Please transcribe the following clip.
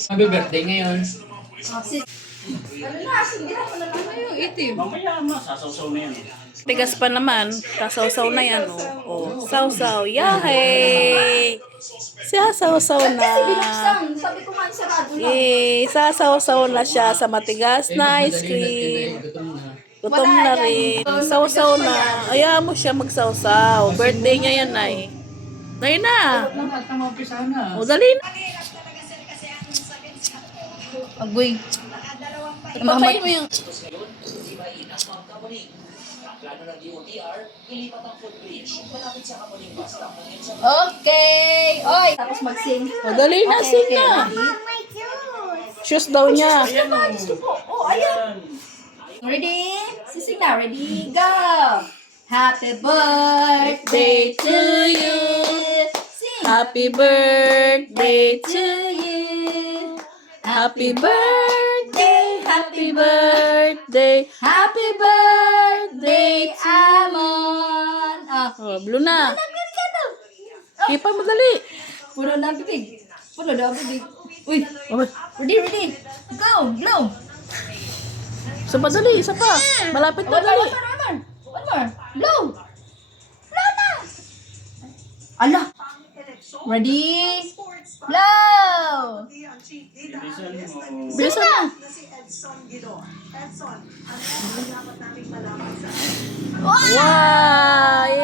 Happy birthday ngayon. Ano na, sige na, wala naman yung itim. Mamaya masasawsaw na yan. Tigas pa naman. Sasawsaw na yan, oh. Oh, sawsaw. Yahey! Sasawsaw na. Kasi binuksan, sabi ko man sarado na. Yay! Sasawsaw na siya sa matigas na ice cream. Gutom na rin. Sawsaw na. Ayaw mo siya magsawsaw. Birthday niya yan, Nay. Nay na. Lahat ng mga pisana. O, dali na. Agoy. Papay mo yung... Okay! Oy! Tapos mag-sing. O, dali na. Okay, Sing okay, na. ready? Shoes daw niya. Oh, ayan! Ready? Sising na. Ready? Go! Happy birthday to you. Sing! Happy birthday to you. Happy birthday, happy birthday, Happy birthday, Amon! Ah, oh, blue na. nagkit ka daw. Ipa mo dali. Puno na ang bibig. Puno na ang bibig. Uy, Oh, ready, ready. Go, blow. isa pa dali, isa pa. Malapit na dali. One more. Blow. Blow na. Ala. Ready? Blow. Bilisan na. Wow!